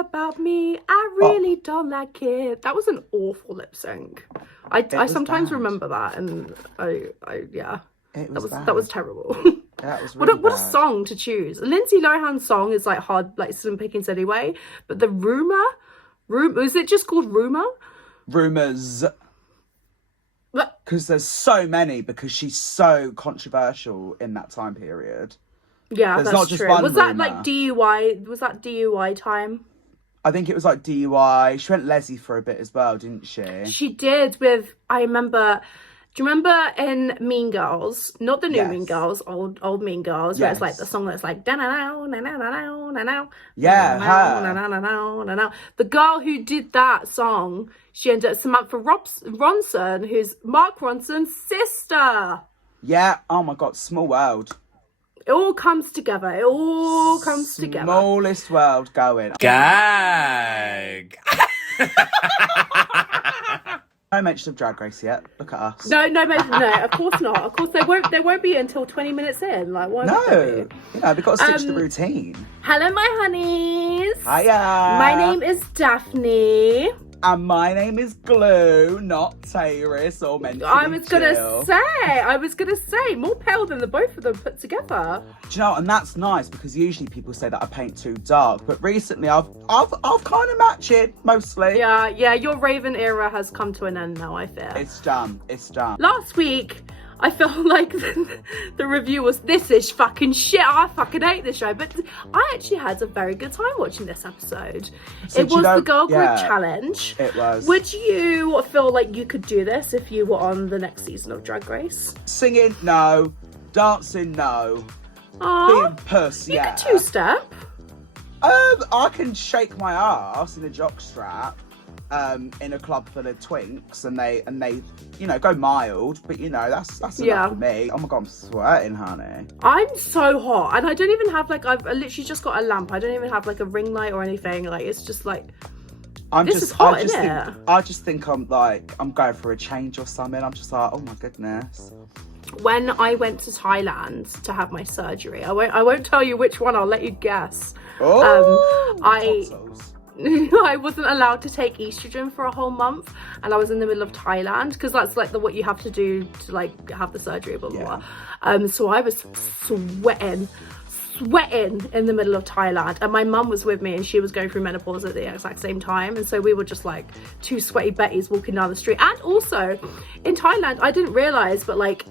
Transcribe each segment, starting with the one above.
about me. I really don't like it. That was an awful lip sync. I sometimes remember that, and yeah. That was terrible. That was really what a song to choose. Lindsay Lohan's song is like hard, like slim pickings anyway. But the is it just called Rumor? Rumors. Because there's so many, because she's so controversial in that time period. Yeah, there's that's not just true. one Was that rumour. like DUI? Was that DUI time? I think it was like DUI. She went Leslie for a bit as well, didn't she? She did with, I remember, do you remember in Mean Girls? Not the new Mean Girls, old Mean Girls, where it's like the song that's like, da-na-now, na-na-na-now, na-now. Yeah, her. Na-na-na-now, na-now. The girl who did that song, she ended up Samantha Ronson, who's Mark Ronson's sister. Yeah, oh my God, small world. It all comes together. It all comes together. Smallest world going. Gag. No mention of Drag Race yet. Look at us. No, of course not. Of course, they won't be until 20 minutes in. Like, why would they be? You know, we've got to stick to the routine. Hello, my honeys. Hiya. My name is Daphne. And my name is GLEW, not Tayris or Mentally I was gonna Chill. say, more pale than the both of them put together. Do you know, and that's nice, because usually people say that I paint too dark, but recently I've kind of matched it mostly. Yeah, your Raven era has come to an end now, I fear. It's done. Last week, I felt like the review was, this is fucking shit, I fucking hate this show. But I actually had a very good time watching this episode. It was the girl group challenge. It was. Would you feel like you could do this if you were on the next season of Drag Race? Singing, no. Dancing, no. Aww. Being puss, You yeah. could two-step. I can shake my ass in a jockstrap. In a club full of twinks, and they go mild, but that's enough for me. Oh my God, I'm sweating, honey. I'm so hot, and I don't even have like, I've literally just got a lamp. I don't even have like a ring light or anything. Like, it's just like, is hot, isn't it? I just think I'm going for a change or something. I'm just like, oh my goodness. When I went to Thailand to have my surgery, I won't tell you which one. I'll let you guess. I wasn't allowed to take estrogen for a whole month, and I was in the middle of Thailand, because that's like what you have to do to like have the surgery, blah blah blah. So I was sweating in the middle of Thailand, and my mum was with me, and she was going through menopause at the exact same time, and so we were just like two sweaty Bettys walking down the street. And also in Thailand, I didn't realize, but like,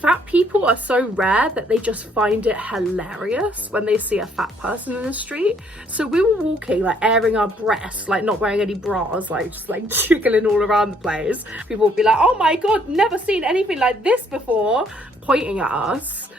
fat people are so rare that they just find it hilarious when they see a fat person in the street. So we were walking, like airing our breasts, like not wearing any bras, like just like jiggling all around the place. People would be like, oh my God, never seen anything like this before, pointing at us.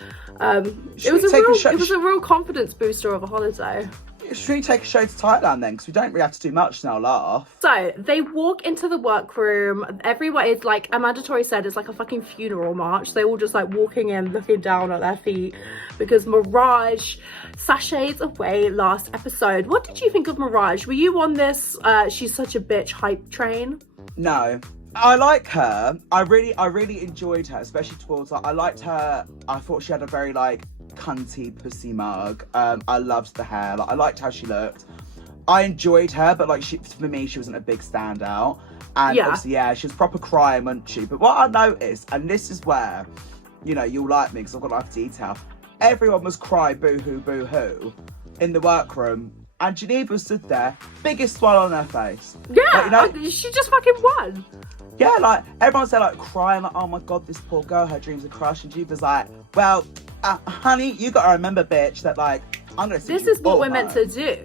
It was a real confidence booster of a holiday. Should we take a show to Thailand then? Because we don't really have to do much now, laugh. So they walk into the workroom. Everyone is like, Amanda Tori said, it's like a fucking funeral march. They're all just like walking in, looking down at their feet, because Mirage sachets away last episode. What did you think of Mirage? Were you on this she's such a bitch hype train? No. I like her. I really enjoyed her, especially towards I liked her. I thought she had a very like cunty pussy mug. I loved the hair. Like, I liked how she looked. I enjoyed her, but like for me, she wasn't a big standout. And obviously, she was proper crying, wasn't she? But what I noticed, and this is where, you'll like me because I've got a lot of detail. Everyone was crying boo-hoo, boo-hoo in the workroom. And Geneva stood there, biggest smile on her face. Yeah, like, she just fucking won. Yeah, like, everyone's there, like, crying, like, oh my God, this poor girl, her dreams are crushed. And Geneva's like, well, honey, you gotta remember, bitch, that, like, I'm gonna see this is what we're meant to do.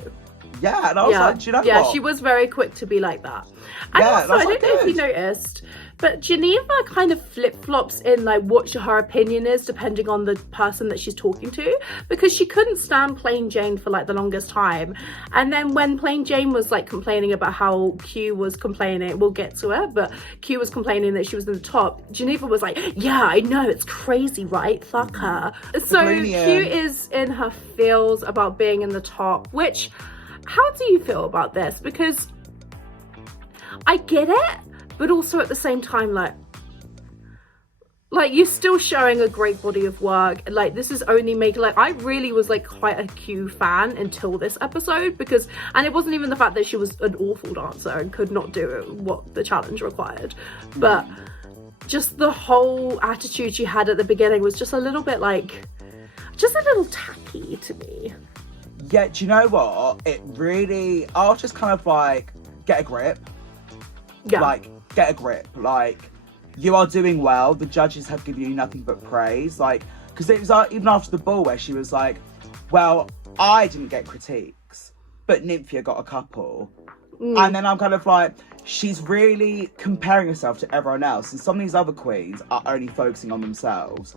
Yeah, and I was like, do you know what? Yeah, she was very quick to be like that. And also, I don't know if you noticed, but Geneva kind of flip-flops in like what her opinion is depending on the person that she's talking to, because she couldn't stand Plain Jane for like the longest time, and then when Plain Jane was like complaining about how Q was complaining, we'll get to it, but Q was complaining that she was in the top, Geneva was like, yeah, I know, it's crazy, right? Fuck her. So Q is in her feels about being in the top, which, how do you feel about this? Because I get it, but also at the same time, like, like, you're still showing a great body of work. Like, this is only making, like, I really was like quite a Q fan until this episode, because, and it wasn't even the fact that she was an awful dancer and could not do what the challenge required, but just the whole attitude she had at the beginning was just a little bit like, just a little tacky to me. Yeah, do you know what? It really, I was just kind of like, get a grip. Yeah. Like, get a grip. Like, you are doing well. The judges have given you nothing but praise. Like, because it was like, even after the ball where she was like, well, I didn't get critiques, but Nymphia got a couple. And then I'm kind of like, she's really comparing herself to everyone else. And some of these other queens are only focusing on themselves.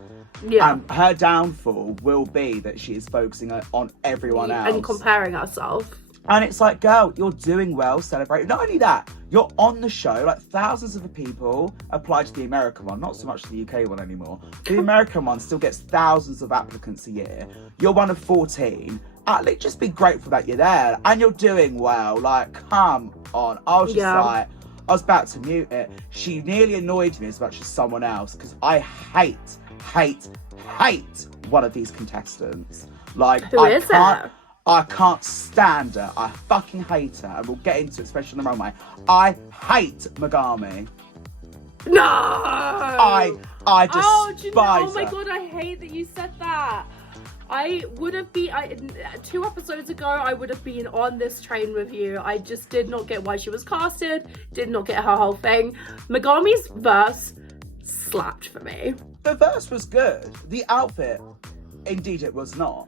Yeah. And her downfall will be that she is focusing on everyone else. And comparing herself. And it's like, girl, you're doing well, celebrate. Not only that, you're on the show. Like, thousands of people apply to the American one, not so much the UK one anymore. The American one still gets thousands of applicants a year. You're one of 14. At least just be grateful that you're there. And you're doing well. Like, come on. I was just like, I was about to mute it. She nearly annoyed me as much as someone else, because I hate one of these contestants. Like, Who is it? I can't stand her. I fucking hate her. And we'll get into it, especially on the runway. I hate Megami. No! I despise oh my her. god, I hate that you said that. I would have been, 2 episodes ago, I would have been on this train with you. I just did not get why she was casted, did not get her whole thing. Megami's verse slapped for me. The verse was good. The outfit, indeed it was not.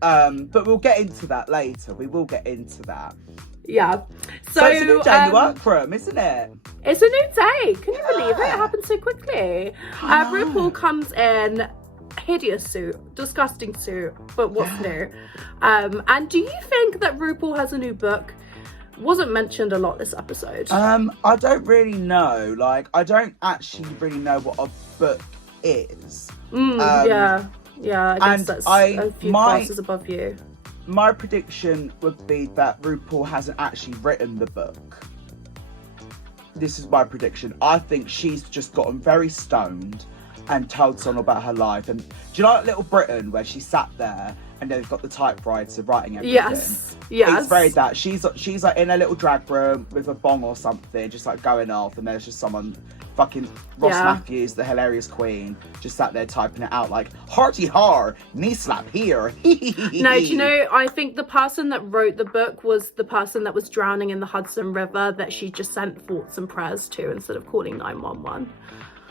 But we'll get into that later. We will get into that. Yeah. So it's a new day in the workroom, isn't it? It's a new day. Can you believe it? It happened so quickly. RuPaul comes in, hideous suit, disgusting suit, but what's new? And do you think that RuPaul has a new book? Wasn't mentioned a lot this episode. I don't really know. Like, I don't actually really know what a book is. Yeah, I guess that's a few classes above you. My prediction would be that RuPaul hasn't actually written the book. This is my prediction. I think she's just gotten very stoned and told someone about her life. And do you know like Little Britain, where she sat there and they've got the typewriter writing everything? Yes. It's very that. She's like in a little drag room with a bong or something, just like going off, and there's just someone, fucking Ross Matthews, the hilarious queen, just sat there typing it out like, hearty har, knee slap here. No, do you know, I think the person that wrote the book was the person that was drowning in the Hudson River that she just sent thoughts and prayers to instead of calling 911.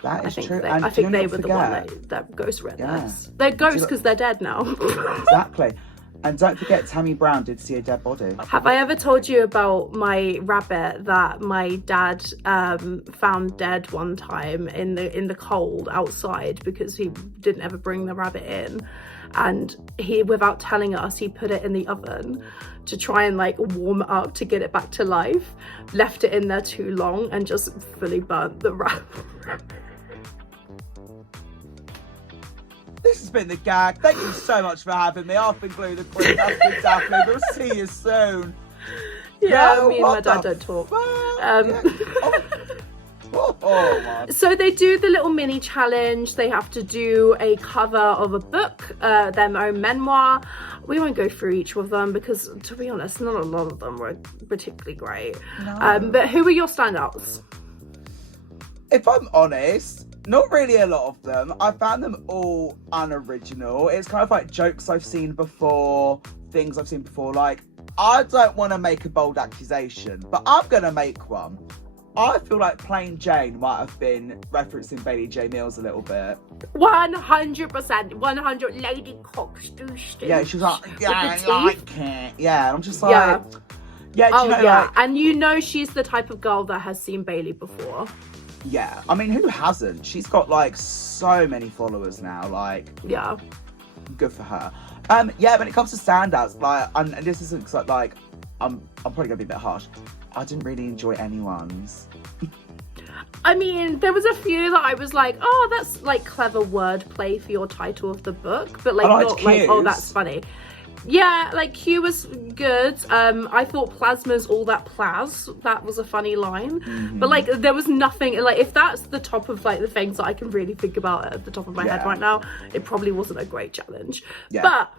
That is true. I think they were the one that ghost read this. They're ghosts because they're dead now. Exactly. And don't forget, Tammy Brown did see a dead body. Have I ever told you about my rabbit that my dad found dead one time in the cold outside because he didn't ever bring the rabbit in, and he, without telling us, he put it in the oven to try and like warm it up to get it back to life, left it in there too long and just fully burnt the rabbit. This has been The Gag. Thank you so much for having me. I've been GLEW, the Queen. I've been Daphne. We'll see you soon. Yeah, Girl, me and my dad don't talk. So they do the little mini challenge. They have to do a cover of a book, their own memoir. We won't go through each of them because, to be honest, not a lot of them were particularly great. No. But who are your standouts? If I'm honest, not really a lot of them. I found them all unoriginal. It's kind of like jokes I've seen before, things I've seen before. Like, I don't want to make a bold accusation, but I'm going to make one. I feel like Plain Jane might have been referencing Bailey J. Mills a little bit. 100%. 100 Lady Cox. Yeah, she was like, yeah, I like it. Yeah, and I'm just like, yeah, do you know, like, and you know she's the type of girl that has seen Bailey before. Yeah, I mean, who hasn't? She's got like so many followers now. Like, yeah, good for her. Yeah, when it comes to standouts, like, and this isn't like, I'm probably gonna be a bit harsh. I didn't really enjoy anyone's. I mean, there was a few that I was like, oh, that's like clever wordplay for your title of the book, but like not like, oh, that's funny. Yeah, like Q was good. I thought Plasma's all that plaz. That was a funny line. But like there was nothing like if that's the top of like the things that I can really think about at the top of my head right now, it probably wasn't a great challenge. Yeah. But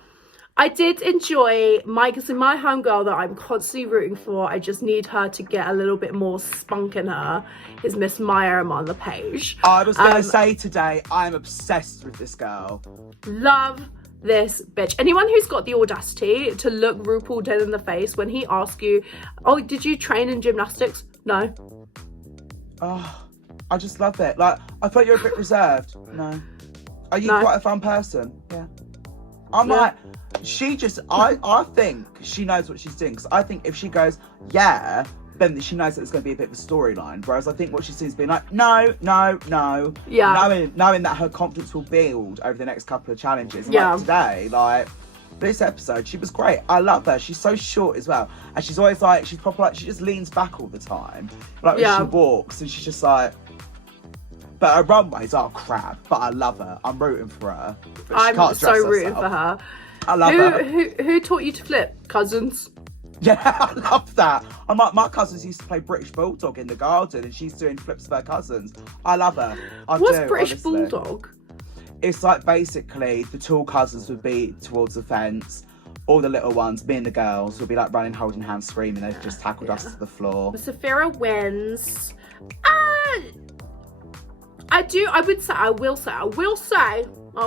I did enjoy my homegirl that I'm constantly rooting for. I just need her to get a little bit more spunk in her. Is Miss Maya Amanda Page. I was gonna say today, I'm obsessed with this girl. Love this bitch. Anyone who's got the audacity to look RuPaul dead in the face when he asks you, oh, did you train in gymnastics? No. Oh, I just love it. Like, I thought you were a bit reserved. No. Are you quite a fun person? Yeah. I'm like, she just, I think she knows what she's doing. Because I think if she goes, yeah, then she knows that it's going to be a bit of a storyline. Whereas I think what she seems to be like, no. Yeah. Knowing that her confidence will build over the next couple of challenges. And like today, like, this episode, she was great. I love her. She's so short as well. And she's always like, she's proper like, she just leans back all the time. Like when she walks and she's just like, but her runways are crap, but I love her. I'm rooting for her. I'm so rooting for her. I love her. Who taught you to flip? Cousins? Yeah, I love that. I'm like, my cousins used to play British Bulldog in the garden and she's doing flips for her cousins. I love her. What's British Bulldog? It's like basically the tall cousins would be towards the fence. All the little ones, me and the girls, would be like running, holding hands, screaming. They've just tackled us to the floor. Saphira wins. I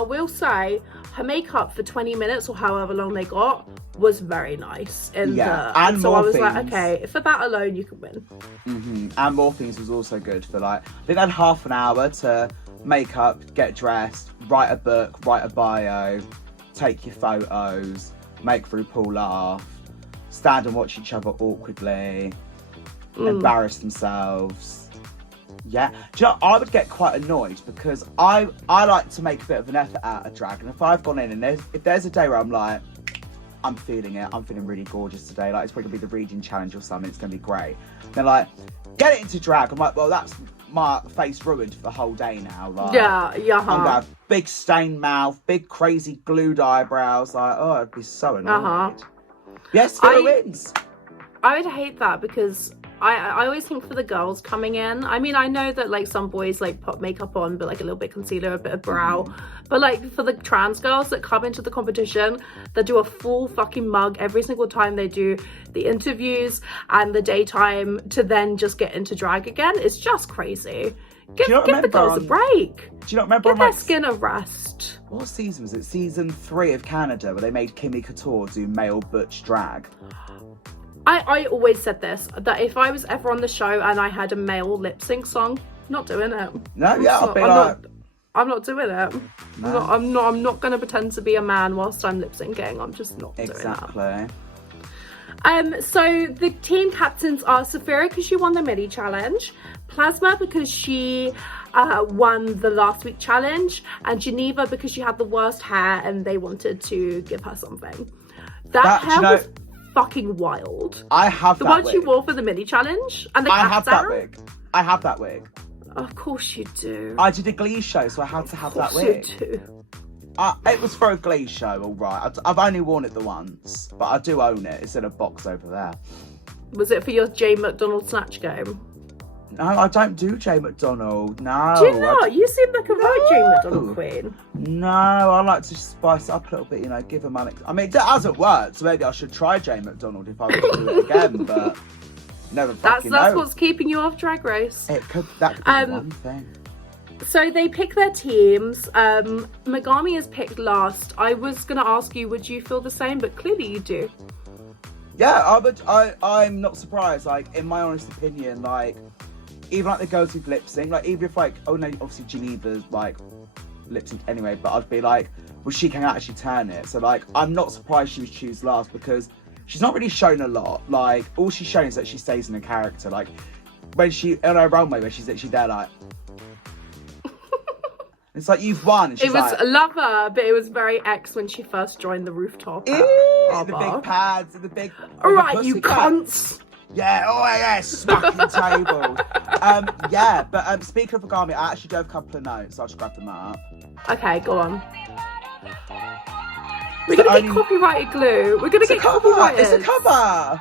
will say her makeup for 20 minutes or however long they got was very nice. And so I was like, okay, for that alone you can win. And More Things was also good for like, they had half an hour to make up, get dressed, write a book, write a bio, take your photos, make RuPaul laugh, stand and watch each other awkwardly, embarrass themselves. Yeah, do you know, I would get quite annoyed because I like to make a bit of an effort out of drag, and if I've gone in and if there's a day where I'm like, I'm feeling it, I'm feeling really gorgeous today, like it's probably gonna be the reading challenge or something, it's gonna be great. They're like, get it into drag. I'm like, well, that's my face ruined for the whole day now. Like, I'm gonna have big stained mouth, big crazy glued eyebrows. Like, oh, I'd be so annoyed. Yes, Phil wins. I would hate that because I always think for the girls coming in, I mean, I know that like some boys like put makeup on, but like a little bit concealer, a bit of brow, but like for the trans girls that come into the competition, that do a full fucking mug every single time they do the interviews and the daytime to then just get into drag again, it's just crazy. Give the girls a break. Do you not remember? Give their skin a rest. What season was it? Season 3 of Canada, where they made Kimmy Couture do male butch drag. I always said this, that if I was ever on the show and I had a male lip sync song, not doing it. No, yeah, I'm not doing it. No. I'm not going to pretend to be a man whilst I'm lip syncing. I'm just not doing that. So the team captains are Saphira because she won the mini challenge, Plasma because she won the last week challenge, and Geneva because she had the worst hair and they wanted to give her something. That hair was fucking wild. I have the one she wore for the mini challenge and the I have that wig. Of course you do. I did a Glee show, so I had to have that wig. Of course you do. It was for a Glee show, all right. I've only worn it the once, but I do own it. It's in a box over there. Was it for your Jay McDonald snatch game? No, I don't do Jay McDonald. No. Do you not? You seem like a right Jay McDonald queen. No, I like to spice it up a little bit, you know, give him I mean, that hasn't worked, so maybe I should try Jay McDonald if I was to do it again, but never fucking know. That's what's keeping you off Drag Race. That could be one thing. So they pick their teams. Megami is picked last. I was going to ask you, would you feel the same? But clearly you do. Yeah, I'm not surprised. Like, in my honest opinion, like, even like the girls who've lip sync, like, even if like, oh no, obviously Geneva's like lip sync anyway, but I'd be like, well, she can actually turn it. So like, I'm not surprised she was chosen last because she's not really shown a lot. Like, all she's shown is that she stays in a character. Like, when she on her runway, where she's literally there, like. It's like, you've won. And she's it was Lover, but it was very X when she first joined the rooftop. The big pads and the big. All right, you cunts. Yeah, oh yeah, smacking tables. Yeah, but speaking of Megami, I actually do have a couple of notes. So I'll just grab them up. Okay, go on. We're gonna get copyrighted glue. We're gonna get copyrighted. It's a cover.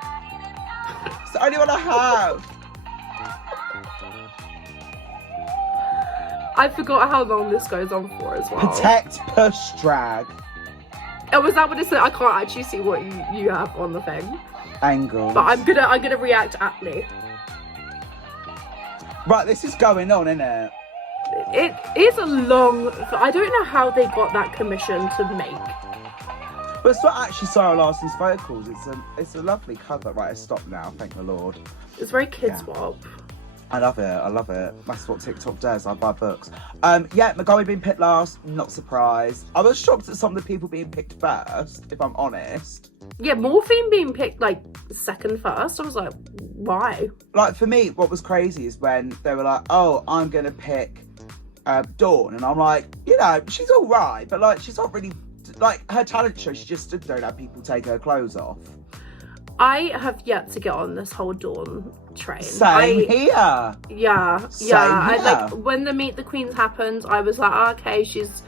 It's the only one I have. I forgot how long this goes on for as well. Protect, push, drag. Oh, was that what it said? I can't actually see what you have on the thing. Angles. But I'm gonna react aptly. Right, this is going on, isn't it? It is a long. I don't know how they got that commission to make. But it's not actually Sarah Larson's vocals. It's a lovely cover. Right, it's stopped now. Thank the Lord. It's very kids pop. I love it. I love it. That's what TikTok does. I buy books. Yeah, Mongardi being picked last. Not surprised. I was shocked at some of the people being picked first, if I'm honest. Yeah, Morphine being picked like second first. I was like, why? Like for me, what was crazy is when they were like, "Oh, I'm gonna pick Dawn," and I'm like, you know, she's all right, but like she's not really like her talent show. She just stood there and had people take her clothes off. I have yet to get on this whole Dawn train. Same here. Yeah. I like when the Meet the Queens happened, I was like, oh, okay, she's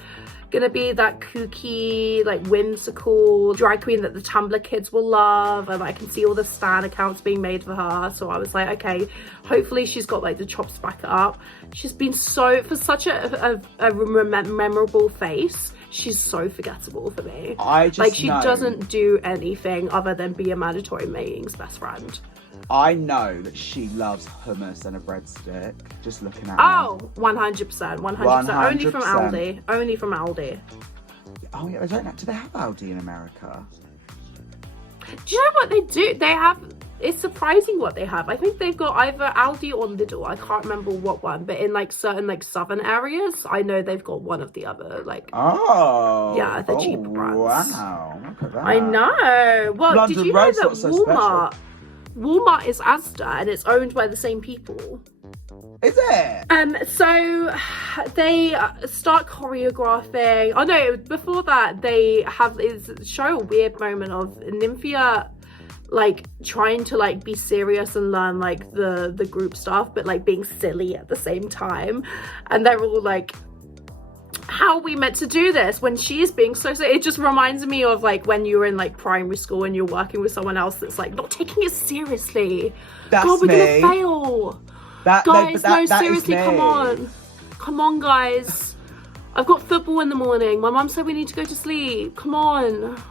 gonna be that kooky, like whimsical drag queen that the Tumblr kids will love, and I can see all the stan accounts being made for her. So I was like, okay, hopefully she's got like the chops to back it up. She's been for such a memorable face. She's so forgettable for me. I just like she doesn't do anything other than be a mandatory meetings best friend. I know that she loves hummus and a breadstick. Just looking at her. 100%. Only from Aldi. Only from Aldi. Oh yeah, do they have Aldi in America? Do you know what they do? They have. It's surprising what they have. I think they've got either Aldi or Lidl. I can't remember what one, but in like certain like southern areas, I know they've got one of the other. Like yeah, the cheaper brands. Wow, look at that. I know. Well, London did you know Road's that not so Walmart is Asda and it's owned by the same people? Is it? So they start choreographing. Oh no, before that they show a weird moment of Nymphia like trying to like be serious and learn like the group stuff, but like being silly at the same time, and they're all like, how are we meant to do this when she's being so it just reminds me of like when you were in like primary school and you're working with someone else that's like not taking it seriously. That's God, we're me. gonna fail. Guys, seriously, come on guys, I've got football in the morning, my mum said we need to go to sleep, come on.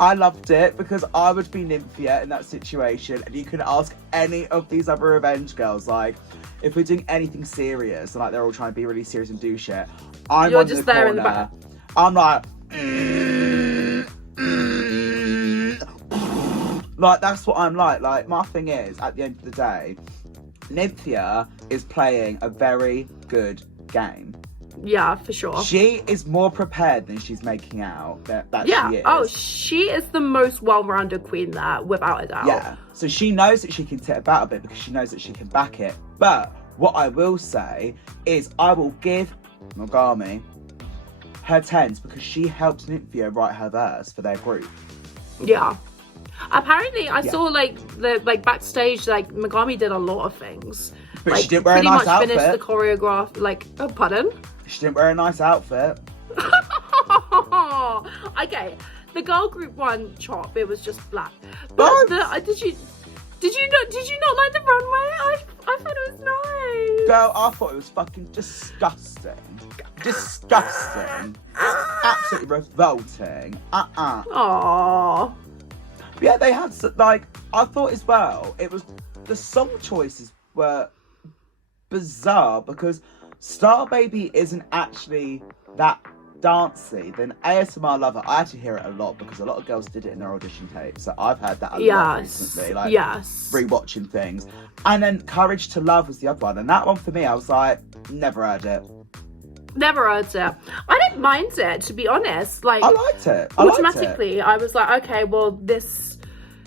I loved it because I would be Nymphia in that situation, and you can ask any of these other revenge girls, like, if we're doing anything serious, and like they're all trying to be really serious and do shit, You're just there in the back. I'm like, like that's what I'm like. Like my thing is, at the end of the day, Nymphia is playing a very good game. Yeah, for sure. She is more prepared than she's making out that she is. Oh, she is the most well-rounded queen there, without a doubt. Yeah, so she knows that she can tit about a bit because she knows that she can back it. But what I will say is I will give Mongardi her 10s because she helped Nymphia write her verse for their group. Yeah. Apparently, I saw like the backstage, like Mongardi did a lot of things. But like, she didn't wear a nice outfit. Finished the choreograph. Like, oh, pardon? She didn't wear a nice outfit. Okay, the girl group one chop, it was just black. But did you not like the runway? I thought it was nice. Girl, I thought it was fucking disgusting. Disgusting. Absolutely revolting. Aww. Yeah, they had like I thought as well. It was the song choices were bizarre because Star Baby isn't actually that dancey. Then ASMR Lover, I had to hear it a lot because a lot of girls did it in their audition tape. So I've heard that a lot recently, like rewatching things. And then Courage to Love was the other one, and that one for me, I was like, never heard it. Never heard it. I didn't mind it, to be honest. Like I liked it. Automatically, I was like, okay, well,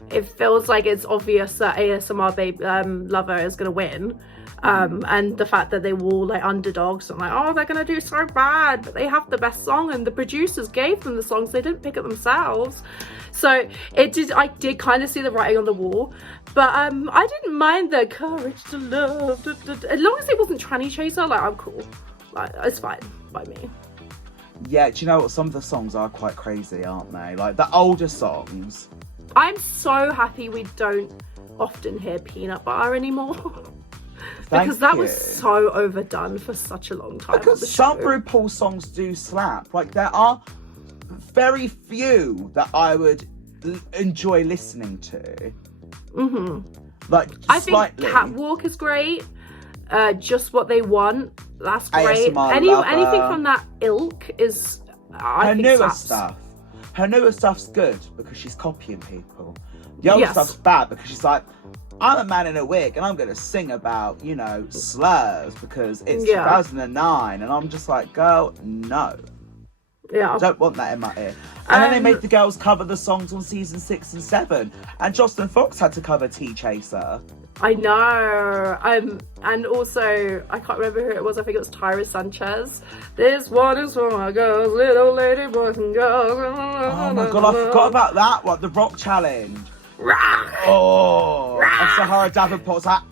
it feels like it's obvious that ASMR Lover is gonna win. And the fact that they were all like underdogs and like, oh, they're gonna do so bad, but they have the best song and the producers gave them the songs, they didn't pick it themselves. So I did kind of see the writing on the wall, but I didn't mind the Courage to Love. As long as it wasn't Tranny Chaser, like I'm cool. Like it's fine by me. Yeah, do you know what? Some of the songs are quite crazy, aren't they? Like the older songs. I'm so happy we don't often hear Peanut Butter anymore. Because that was so overdone for such a long time. Because some RuPaul songs do slap. Like there are very few that I would enjoy listening to. Like I slightly. think Catwalk is great. Just What They Want, that's great. ASMR Anything from that ilk is her newer stuff. Her newer stuff's good because she's copying people. The older stuff's bad because she's like, I'm a man in a wig and I'm going to sing about, you know, slurs because it's 2009. And I'm just like, girl, no. Yeah. I don't want that in my ear. And then they made the girls cover the songs on season 6 and 7. And Jocelyn Fox had to cover Tea Chaser. I know. And also, I can't remember who it was. I think it was Tayris Sanchez. This one is for my girls, little lady boys and girls. Oh my God, I forgot about that one. The Rock Challenge. Oh, and Sahara Davenport's like,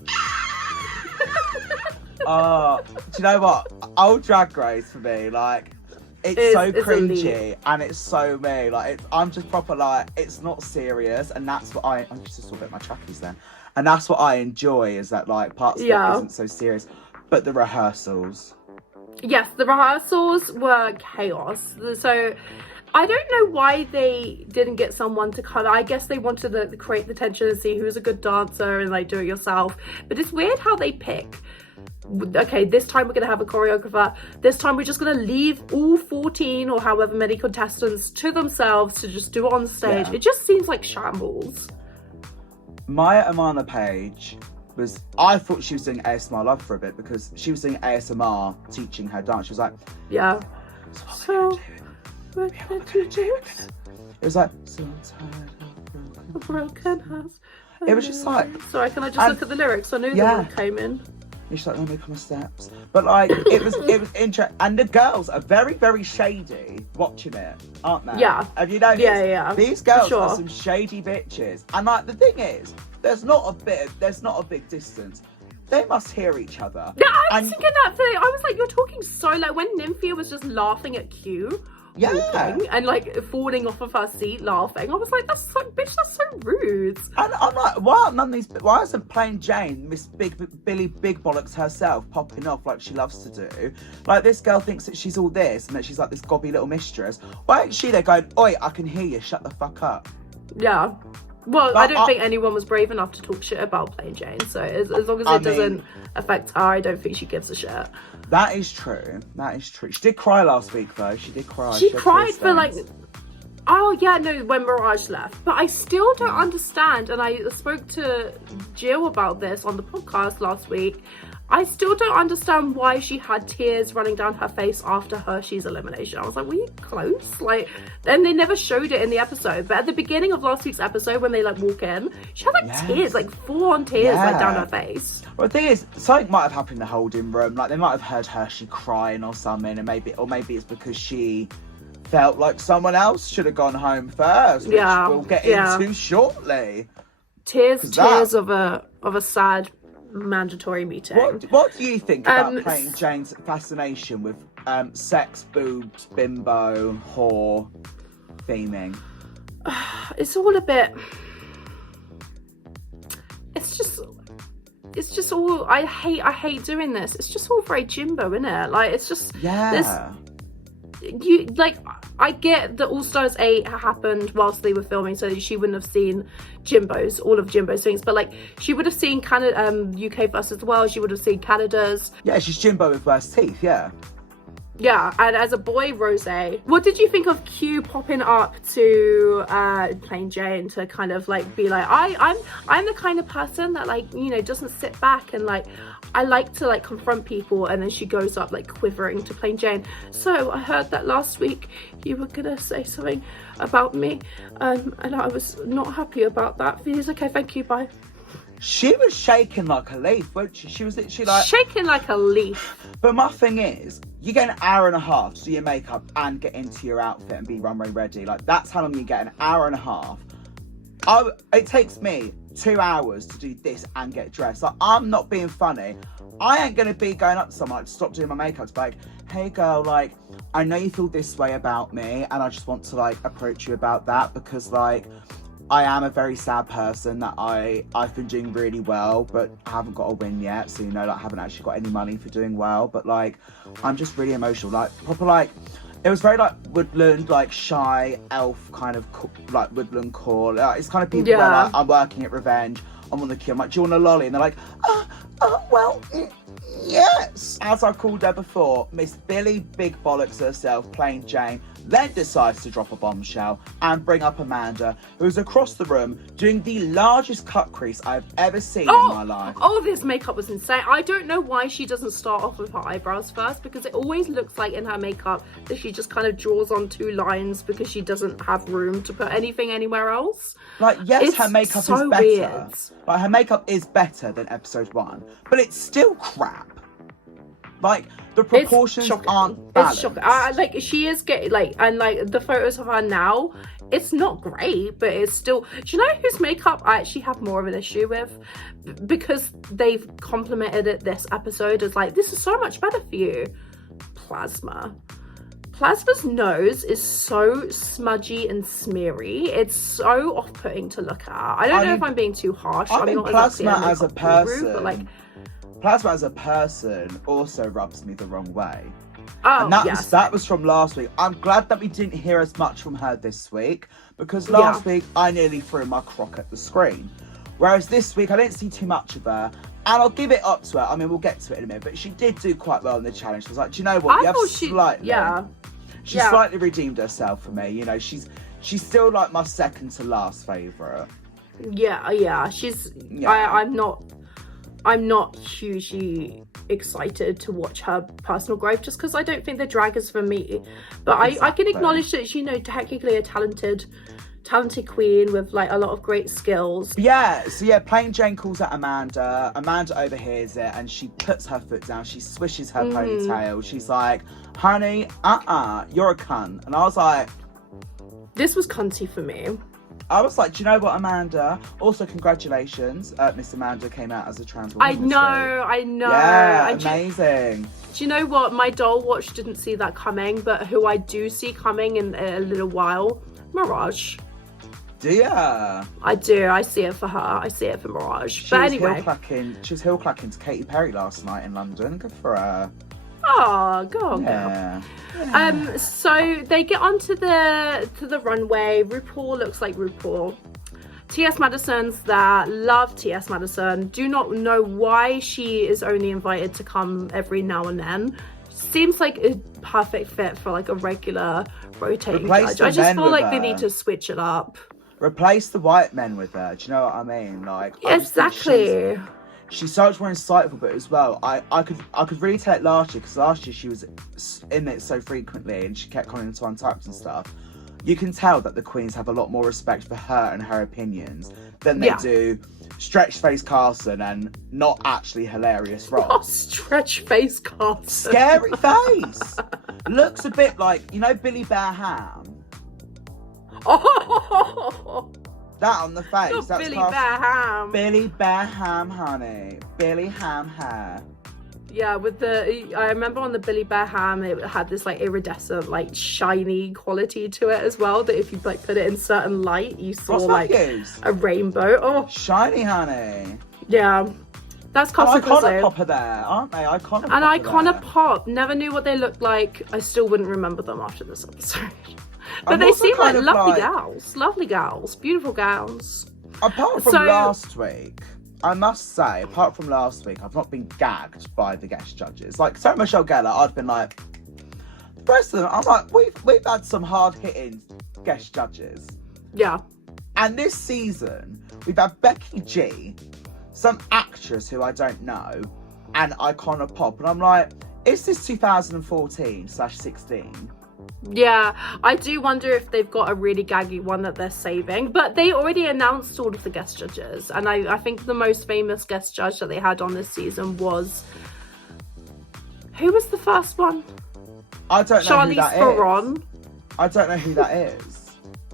oh, do you know what? Old Drag Race for me, like, it's so cringy and it's so me. Like, I'm just proper like, it's not serious, and that's what I just saw a bit of my trackies then, and that's what I enjoy is that like parts of it isn't so serious, but the rehearsals. Yes, the rehearsals were chaos. So I don't know why they didn't get someone to cover. I guess they wanted to create the tension and see who's a good dancer and like do it yourself. But it's weird how they pick. Okay, this time we're going to have a choreographer. This time we're just going to leave all 14 or however many contestants to themselves to just do it on stage. Yeah. It just seems like shambles. Maya Amana Page I thought she was doing ASMR Love for a bit because she was doing ASMR teaching her dance. She was like, yeah. So what gonna do? It was like, so tired of a broken house. It was just like, sorry, can I just look at the lyrics? I knew the word came in. She's like, let me come steps. But like, it was interesting. And the girls are very, very shady watching it, aren't they? Yeah. Have you noticed? Yeah. These girls are some shady bitches. And like, the thing is, there's not a big distance. They must hear each other. Yeah, I was thinking that thing. I was like, you're talking so like when Nymphia was just laughing at Q. Walking and like falling off of her seat laughing. I was like, that's so rude. And I'm like, why isn't Plain Jane, Miss Billy Big Bollocks herself, popping off like she loves to do? Like, this girl thinks that she's all this and that she's like this gobby little mistress. Why ain't she there going, oi, I can hear you, shut the fuck up? Yeah. Well, I don't think anyone was brave enough to talk shit about Plain Jane, so as long as it doesn't affect her, I don't think she gives a shit. That is true. She did cry last week, though. She did cry. She cried for like... Oh, yeah, no, when Mirage left. But I still don't understand, and I spoke to Jill about this on the podcast last week. I still don't understand why she had tears running down her face after Hershey's elimination. I was like, were you close? Like, and they never showed it in the episode. But at the beginning of last week's episode, when they like walk in, she had like tears, like full-on tears, like down her face. Well, the thing is, something might have happened in the holding room. Like, they might have heard Hershey crying or something, and maybe it's because she felt like someone else should have gone home first, which we'll get into shortly. Tears of a sad mandatory meeting. What do you think about Plain Jane's fascination with sex, boobs, bimbo, whore theming? It's all a bit... It's just all... I hate doing this. It's just all very Jimbo, isn't it? Like, it's just... Yeah. I get that All Stars 8 happened whilst they were filming, so she wouldn't have seen all of Jimbo's things, but like she would have seen Canada, UK versus the world. She would have seen Canada's. Yeah, she's Jimbo with worse teeth. Yeah, and as a boy, Rosé, what did you think of Q popping up to Plain Jane to kind of like be like, I'm the kind of person that like, you know, doesn't sit back and like, I like to like confront people, and then she goes up like quivering to Plain Jane. So I heard that last week you were gonna say something about me, and I was not happy about that. He's okay, thank you, bye. She was shaking like a leaf, wasn't she? She was literally like... shaking like a leaf. But my thing is, you get an hour and a half to do your makeup and get into your outfit and be runway ready. Like, that's how long you get, an hour and a half. It takes me 2 hours to do this and get dressed. Like, I'm not being funny. I ain't gonna be going up to someone like, stop doing my makeup. It's like, hey girl, like, I know you feel this way about me, and I just want to like approach you about that, because like I am a very sad person that I've been doing really well, but I haven't got a win yet. So, you know, like, I haven't actually got any money for doing well, but like, I'm just really emotional. Like, proper, like, it was very like woodland, like shy elf kind of like woodland core. Like, it's kind of people where like, I'm working at Revenge, I'm on the queue, I'm like, do you want a lolly? And they're like, well, yes. As I called her before, Miss Billy Big Bollocks herself, plain Jane, then decides to drop a bombshell and bring up Amanda, who's across the room doing the largest cut crease I've ever seen in my life. Oh, this makeup was insane. I don't know why she doesn't start off with her eyebrows first, because it always looks like in her makeup that she just kind of draws on 2 lines because she doesn't have room to put anything anywhere else. Like, yes, her makeup so is better. Weird. Like, her makeup is better than episode 1, but it's still crap. Like, the proportions aren't balanced. It's shocking. Like, she is getting, like, and like the photos of her now, it's not great, but it's still, do you know whose makeup I actually have more of an issue with? Because they've complimented it this episode as like, this is so much better for you. Plasma. Plasma's nose is so smudgy and smeary. It's so off-putting to look at. I don't know if I'm being too harsh. I think Plasma as a person, but like, Plasma as a person also rubs me the wrong way. Oh, and that was from last week. I'm glad that we didn't hear as much from her this week, because last week I nearly threw my crock at the screen. Whereas this week I didn't see too much of her. And I'll give it up to her. I mean, we'll get to it in a minute, but she did do quite well in the challenge. I was like, do you know what? She slightly redeemed herself for me. You know, she's still like my second to last favourite. Yeah. She's. Yeah. I'm not hugely excited to watch her personal growth, just because I don't think the drag is for me. But I can acknowledge that she's, you know, technically a talented queen with like a lot of great skills. Yeah, so yeah, plain Jane calls out Amanda. Amanda overhears it and she puts her foot down. She swishes her ponytail. She's like, honey, you're a cunt. And I was like, this was cunty for me. I was like, do you know what, Amanda? Also, congratulations. Miss Amanda came out as a trans woman. I know. Yeah, amazing. Do you know what? My doll watch didn't see that coming, but who I do see coming in a little while, Mirage. Do ya? I do. I see it for her. I see it for Mirage. But anyway. She was heel clacking to Katy Perry last night in London. Good for her. Oh, go on, girl. Yeah. So they get onto the runway. RuPaul looks like RuPaul. T.S. Madison's there. Love T.S. Madison. Do not know why she is only invited to come every now and then. Seems like a perfect fit for like a regular rotating judge. I just feel like they need to switch it up. Replace the white men with her. Do you know what I mean? Like, exactly. She's so much more insightful, but as well, I could really tell it last year, because last year she was in it so frequently and she kept coming into Untucked and stuff. You can tell that the queens have a lot more respect for her and her opinions than they do stretch face Carson and not actually hilarious Ross. Oh, stretch face Carson. Scary face. Looks a bit like, you know, Billy Bear Ham. Oh. That on the face. Not That's Billy Bear Ham. Billy Bear Ham, honey. Billy Ham hair. Yeah, I remember on the Billy Bear Ham, it had this like iridescent, like shiny quality to it as well, that if you like put it in certain light, you saw like a rainbow. Oh, shiny, honey. Yeah. That's Iconopop there, aren't they? Iconopop. Never knew what they looked like. I still wouldn't remember them after this episode. But they seem like lovely gals, beautiful gals. Apart from last week, I must say, I've not been gagged by the guest judges. Like, Sarah Michelle Gellar, I'd been like, the rest of them, I'm like, we've had some hard-hitting guest judges. Yeah. And this season, we've had Becky G, some actress who I don't know, and Iconopop. And I'm like, is this 2014/16? Yeah, I do wonder if they've got a really gaggy one that they're saving. But they already announced all of the guest judges. And I think the most famous guest judge that they had on this season was... Who was the first one? I don't know who that Theron. is. I don't know who that is.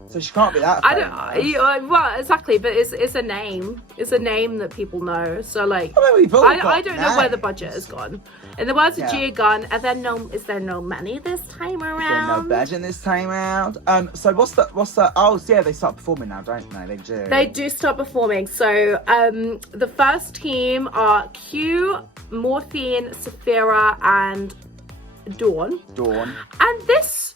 So she can't be that famous. Well, exactly, but it's a name. It's a name that people know. So like, I don't know where the budget has gone. In the words of Gia Gunn, is there no money this time around? Is there no budget this time around? So what's the? Oh yeah, they start performing now, don't they? They do. They do start performing. So the first team are Q, Morphine, Saphira, and Dawn. And this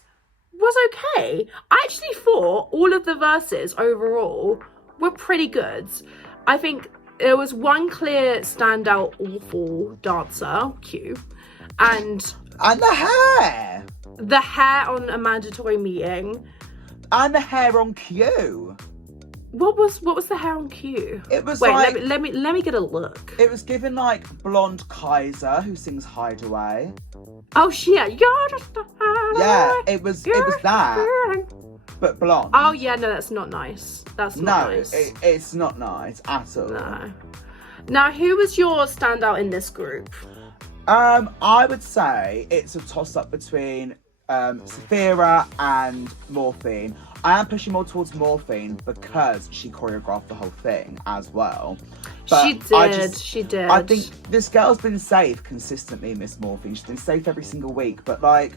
was okay. I actually thought all of the verses overall were pretty good. I think there was one clear standout awful dancer, Q, and the hair. The hair on a mandatory meeting. And the hair on Q. What was the hair on Q? It was let me get a look. It was given like blonde Kaiser who sings Hideaway. Oh shit! Yeah, it was that, but blonde. Oh yeah, no, that's not nice. That's not nice. It's not nice at all. No. Now, who was your standout in this group? I would say it's a toss-up between Saphira and Morphine. I am pushing more towards Morphine because she choreographed the whole thing as well. But she did. I think this girl's been safe consistently, Miss Morphine. She's been safe every single week, but like,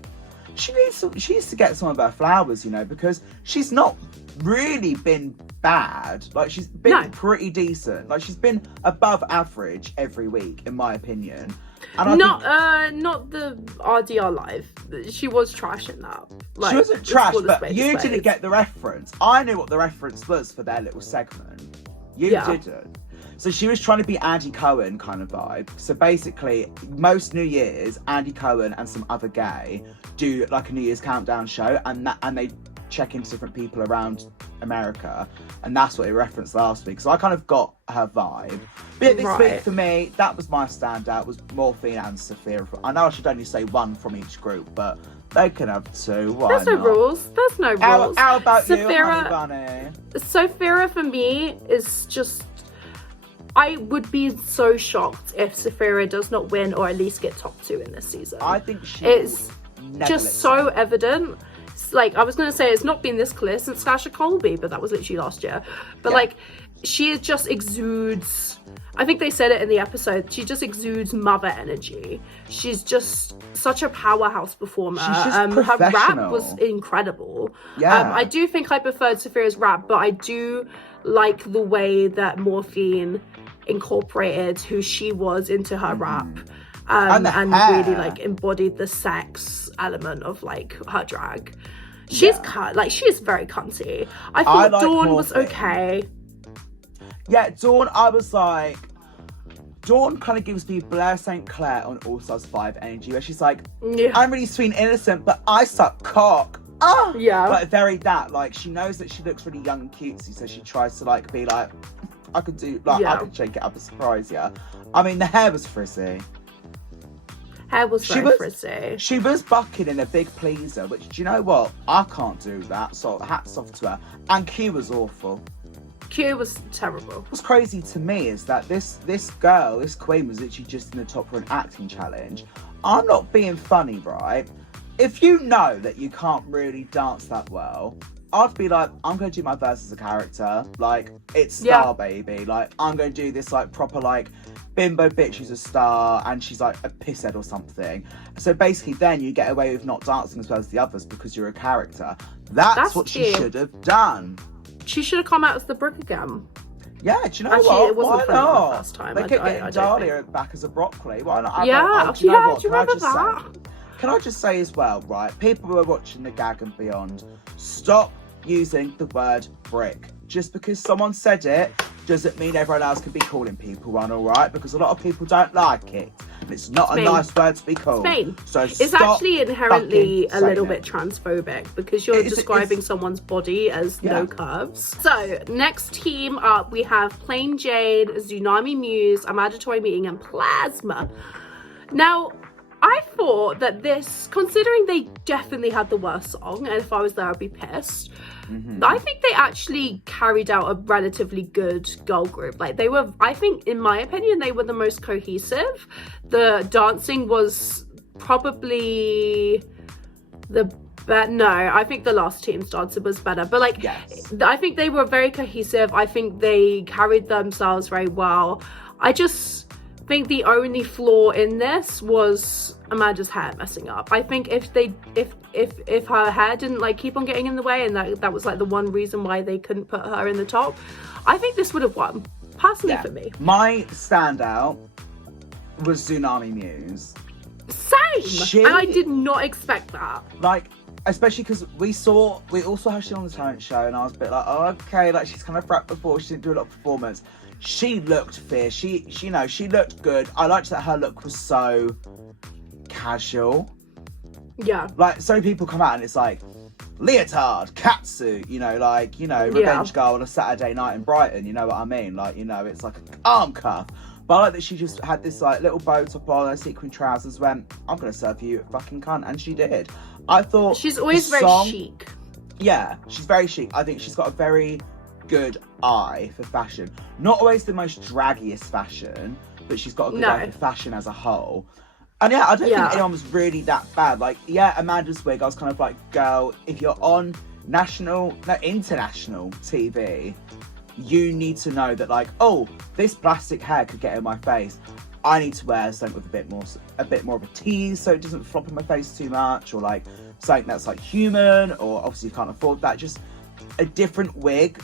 she needs to get some of her flowers, you know, because she's not really been bad. Like, she's been pretty decent. Like, she's been above average every week, in my opinion. And not the RDR live. She was trash in that. Like, she wasn't trash, but you didn't get the reference. I knew what the reference was for their little segment. You didn't. So she was trying to be Andy Cohen kind of vibe. So basically, most New Year's, Andy Cohen and some other gay do like a New Year's countdown show, and they check into different people around America, and that's what it referenced last week. So I kind of got her vibe. But yeah, this week for me, that was my standout, was Morphine and Saphira. I know I should only say one from each group, but they can have two. Why There's no rules. There's no rules. How about you, honey bunny? Saphira for me is just, I would be so shocked if Saphira does not win or at least get top 2 in this season. I think it's just so evident. Like, I was going to say, it's not been this clear since Sasha Colby, but that was literally last year. But like, she just exudes, I think they said it in the episode, she just exudes mother energy. She's just such a powerhouse performer. She's just her rap was incredible. I do think I preferred Saphira's rap, but I do like the way that Morphine incorporated who she was into her rap. And really like embodied the sex element of like her drag. She's she is very cunty. I thought Dawn was okay. Yeah, Dawn, I was like, Dawn kind of gives me Blair St. Clair on All Stars 5 energy, where she's like, I'm really sweet and innocent, but I suck cock. Like very that. Like, she knows that she looks really young and cutesy, so she tries to like be like, I could do like I could shake it up and surprise you. I mean, the hair was frizzy. Hair was very frizzy. She was bucking in a big pleaser, which, do you know what? I can't do that, so hats off to her. And Q was awful. Q was terrible. What's crazy to me is that this girl, this queen, was literally just in the top for an acting challenge. I'm not being funny, right? If you know that you can't really dance that well, I'd be like, I'm going to do my verse as a character. Like, it's Star Baby. Like, I'm going to do this, like, proper, like, bimbo bitch who's a star and she's like a pisshead or something. So basically then you get away with not dancing as well as the others because you're a character. That's what she should have done. She should have come out as the brick again. Yeah, do you know what? It wasn't Why not? The first time. They kept getting Dahlia back as a broccoli. Why not? Do you remember that? Can I just say as well, right? People who are watching the Gag and Beyond, stop using the word brick. Just because someone said it doesn't mean everyone else can be calling people one, alright? Because a lot of people don't like it. And it's not a nice word to be called. So it's actually inherently a little bit transphobic because you're describing someone's body as no curves. So, next team up, we have Plain Jade, Tsunami Muse, A Mandatory Meeting, and Plasma. Now, I thought that this, considering they definitely had the worst song, and if I was there, I'd be pissed. I think they actually carried out a relatively good girl group. Like, they were, I think, in my opinion, they were the most cohesive. The dancing was probably the But no, I think the last team's dancer was better. But like, Yes. I think they were very cohesive. I think they carried themselves very well. I just think the only flaw in this was Amanda's hair messing up. I think if her hair didn't like keep on getting in the way, and that was like the one reason why they couldn't put her in the top, I think this would have won. Personally, for me. My standout was Tsunami Muse. Same! And I did not expect that. Like, especially because we all saw her shit on the talent show, and I was a bit like, oh, okay, like she's kind of prepped before, she didn't do a lot of performance. She looked fierce, she looked good. I liked that her look was so casual. Yeah. Like, so many people come out and it's like, leotard, catsuit, revenge girl on a Saturday night in Brighton, you know what I mean? Like, it's like an arm cuff. But I like that she just had this like little bow top on, her sequin trousers, went, I'm gonna serve you a fucking cunt, and she did. I thought she's always very chic. Yeah, she's very chic. I think she's got a very good eye for fashion. Not always the most draggiest fashion, but she's got a good eye for fashion as a whole. And yeah, I don't think anyone was really that bad. Like, yeah, Amanda's wig, I was kind of like, girl, if you're on international TV, you need to know that, like, oh, this plastic hair could get in my face. I need to wear something with a bit more of a tease so it doesn't flop in my face too much, or like something that's like human, or obviously you can't afford that. Just a different wig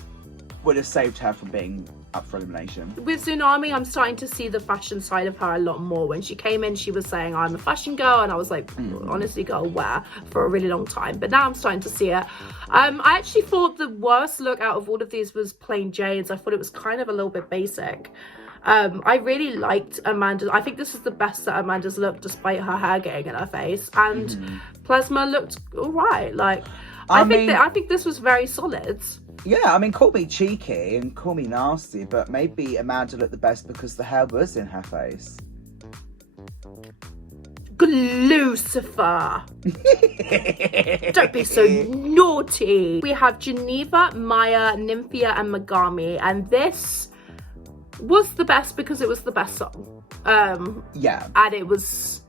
would have saved her from being up for elimination. With Tsunami, I'm starting to see the fashion side of her a lot more. When she came in, she was saying, I'm a fashion girl, and I was like, honestly, girl, where? For a really long time. But now I'm starting to see it. I actually thought the worst look out of all of these was Plain Jane's. I thought it was kind of a little bit basic. I really liked Amanda. I think this is the best that Amanda's looked, despite her hair getting in her face. And Plasma looked all right. Like, I think this was very solid. Yeah, I mean, call me cheeky and call me nasty, but maybe Amanda looked the best because the hair was in her face. Lucifer. Don't be so naughty. We have Geneva, Maya, Nymphia, and Megami, and this was the best because it was the best song. And it was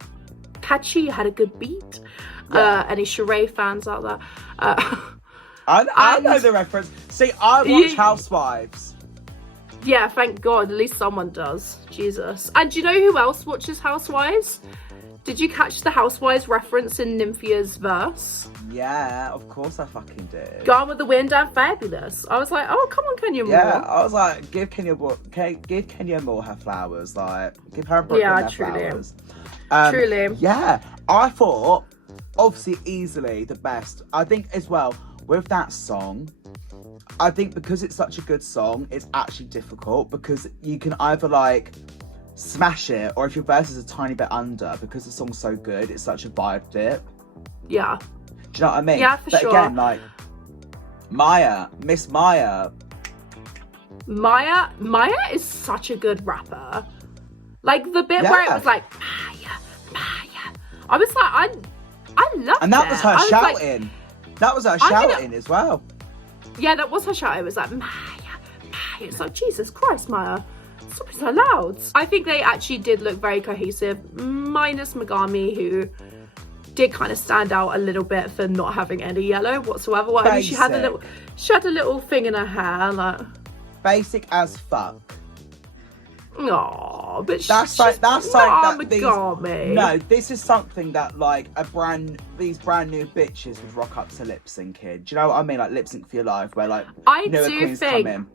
catchy, had a good beat. Any Sheree fans out there? I know the reference. See, I watch Housewives. Yeah, thank God. At least someone does. Jesus. And do you know who else watches Housewives? Did you catch the Housewives reference in Nymphia's verse? Yeah, of course I fucking did. Gone with the Wind and Fabulous. I was like, oh, come on, Kenya Moore. Yeah, I was like, give Kenya Moore her flowers. Like, give her Brooklyn her flowers. Truly. Yeah, I thought, obviously, easily the best. I think as well, with that song, I think because it's such a good song, it's actually difficult because you can either like smash it, or if your verse is a tiny bit under, because the song's so good, it's such a vibe dip. Yeah. Do you know what I mean? Yeah, for sure. But again, like, Miss Maya is such a good rapper. Like, the bit where it was like, Maya. I was like, I loved it. And that was her shouting. That was her shouting as well. Yeah, that was her shouting. It was like, Maya. It's like, Jesus Christ, Maya. Stop being so loud. I think they actually did look very cohesive, minus Megami, who did kind of stand out a little bit for not having any yellow whatsoever. I mean, she had a little thing in her hair, like basic as fuck. Oh, but that's like Megami. No, this is something that like these brand new bitches would rock up to lip syncing. Do you know what I mean? Like lip sync for your life, where like newer queens come in.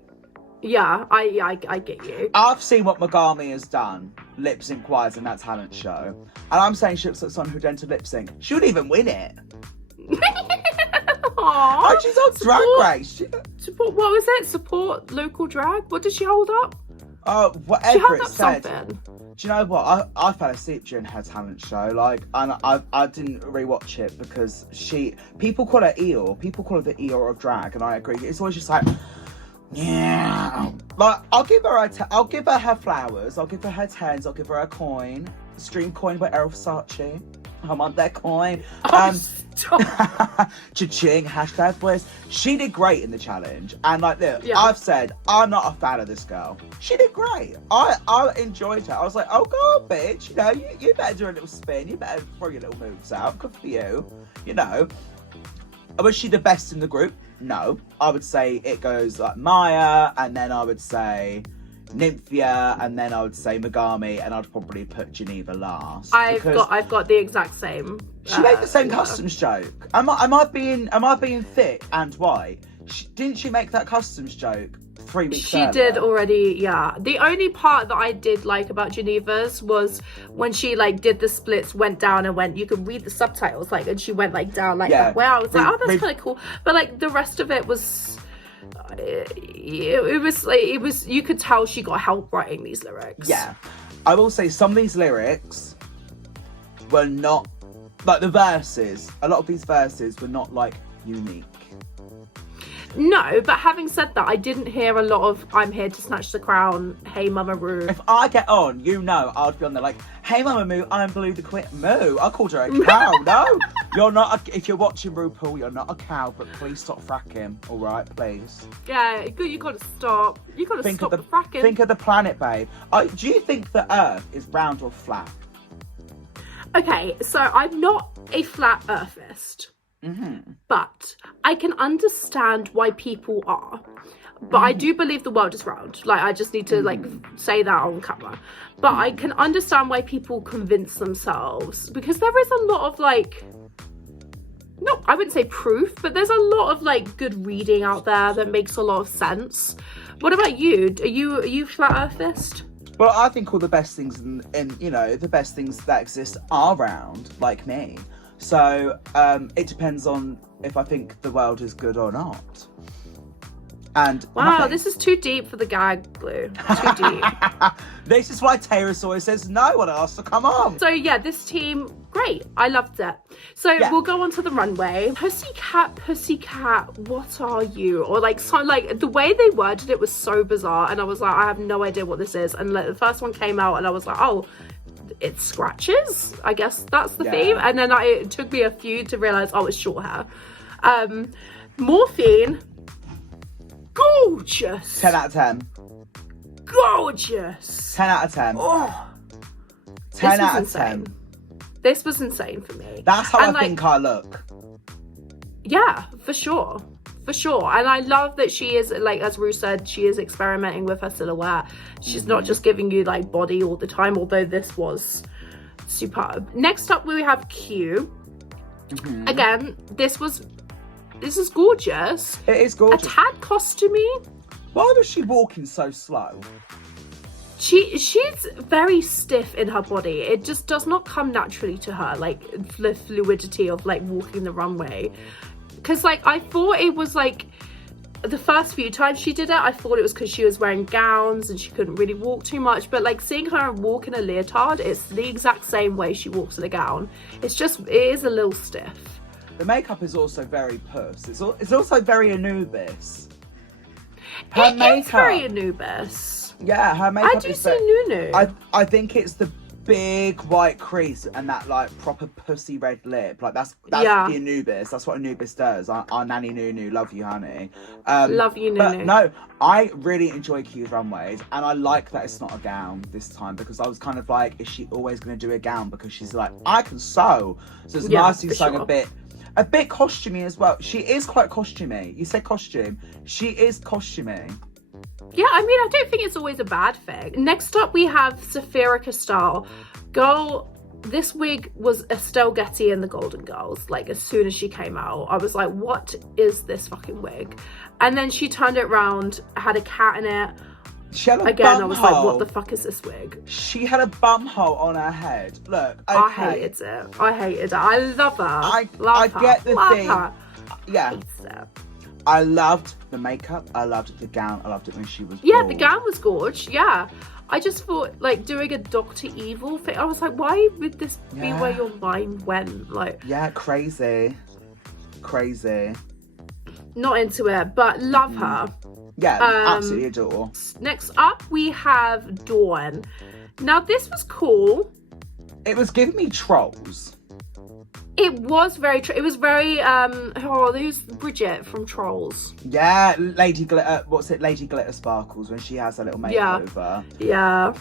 Yeah, I get you. I've seen what Megami has done lip sync wise in that talent show, and I'm saying she looks like someone who'd enter lip sync. She would even win it. Aww. Like she's on Drag Race. What was it? Support local drag? What did she hold up? Oh, whatever it said. Something. Do you know what? I fell asleep during her talent show. Like, and I didn't rewatch it because people call her Eeyore. People call her the Eeyore of drag, and I agree. It's always just like, yeah. Like, I'll give her her flowers. I'll give her her tens. I'll give her a coin. Stream coin by Errol Versace. I want that coin. Cha-ching, #voice. She did great in the challenge. And like, look, I've said, I'm not a fan of this girl. She did great. I enjoyed her. I was like, oh God, bitch. You know, you better do a little spin. You better throw your little moves out. Good for you. You know. Was she the best in the group? No. I would say it goes like Maya, and then I would say Nymphia, and then I would say Megami, and I'd probably put Geneva last. I've got the exact same. She made the same customs joke. Am I being thick and white? Didn't she make that customs joke 3 weeks She earlier? did already, yeah. The only part that I did like about Geneva's was when she like did the splits, went down and went, you could read the subtitles, like, and she went like down like that way. I was like, oh, that's kind of cool. But like the rest of it was, it was, you could tell she got help writing these lyrics. Yeah. I will say some of these lyrics were not, like the verses, a lot of these verses were not like unique. No, but having said that, I didn't hear a lot of "I'm here to snatch the crown," "Hey Mama Ru." If I get on, you know, I'd be on there like, "Hey Mama Moo, I'm Blue the Quit Moo." I called her a cow. No, you're not. If you're watching RuPaul, you're not a cow. But please stop fracking. All right, please. Yeah, you got to stop. You got to stop the fracking. Think of the planet, babe. Do you think the Earth is round or flat? Okay, so I'm not a flat earthist. But I can understand why people are. But I do believe the world is round. Like, I just need to like say that on camera. But I can understand why people convince themselves, because there is a lot of like, no, I wouldn't say proof, but there's a lot of like good reading out there that makes a lot of sense. What about you? Are you flat earthist? Well, I think all the best things in you know, the best things that exist are round, like me. So it depends on if I think the world is good or not. And wow, this is too deep for the gag glue. Too deep. This is why Tayris always says no when asked to come on. So yeah, this team, great. I loved it. So we'll go on to the runway. Pussycat, pussycat, what are you? Or like, so like the way they worded it was so bizarre, and I was like, I have no idea what this is. And like, the first one came out, and I was like, oh, it's scratches. I guess that's the theme. And then it took me a few to realize, oh, it's short hair. Morphine, gorgeous. 10 out of 10. Gorgeous. 10 out of 10. Oh, 10 out of 10. This was insane for me. That's how I think I look. Yeah, for sure. For sure. And I love that she is, like, as Ru said, she is experimenting with her silhouette. She's not just giving you, like, body all the time, although this was superb. Next up, we have Q. Again, this is gorgeous. It is gorgeous. A tad costumey. Why was she walking so slow? She's very stiff in her body. It just does not come naturally to her, like, the fluidity of, like, walking the runway. Because, like, I thought it was, like, the first few times she did it, I thought it was because she was wearing gowns and she couldn't really walk too much. But, like, seeing her walk in a leotard, it's the exact same way she walks in a gown. It is a little stiff. The makeup is also very puss. It's also very Anubis. Her makeup is very Anubis. Yeah, her makeup I do see Nunu. I think it's the big white crease and that like proper pussy red lip. Like that's the Anubis. That's what Anubis does. Our nanny Nunu, love you, honey. Love you, Nunu. But no, I really enjoy Q's runways, and I like that it's not a gown this time, because I was kind of like, is she always going to do a gown? Because she's like, I can sew. So it's nicely sewing a bit costumey as well. She is quite costumey. You said costume. She is costumey. Yeah, I mean, I don't think it's always a bad thing. Next up, we have Saphira Castile. Girl, this wig was Estelle Getty in the Golden Girls. Like, as soon as she came out, I was like, what is this fucking wig? And then she turned it around, had a cat in it. She had a Again, I was like, what the fuck is this wig? She had a bum hole on her head. Look, okay. I hated it. I love her. I her. get the love thing. Her. Yeah. I loved the makeup. I loved the gown. I loved it when she was bald. The gown was gorgeous. Yeah. I just thought, like, doing a Dr. Evil thing, I was like, why would this be where your mind went? Like, yeah, crazy. Not into it, but love her. Yeah, absolutely adore. Next up, we have Dawn. Now, this was cool. It was giving me Trolls. It was very, who's Bridget from Trolls? Yeah, Lady Glitter, Lady Glitter Sparkles, when she has her little makeover. Yeah.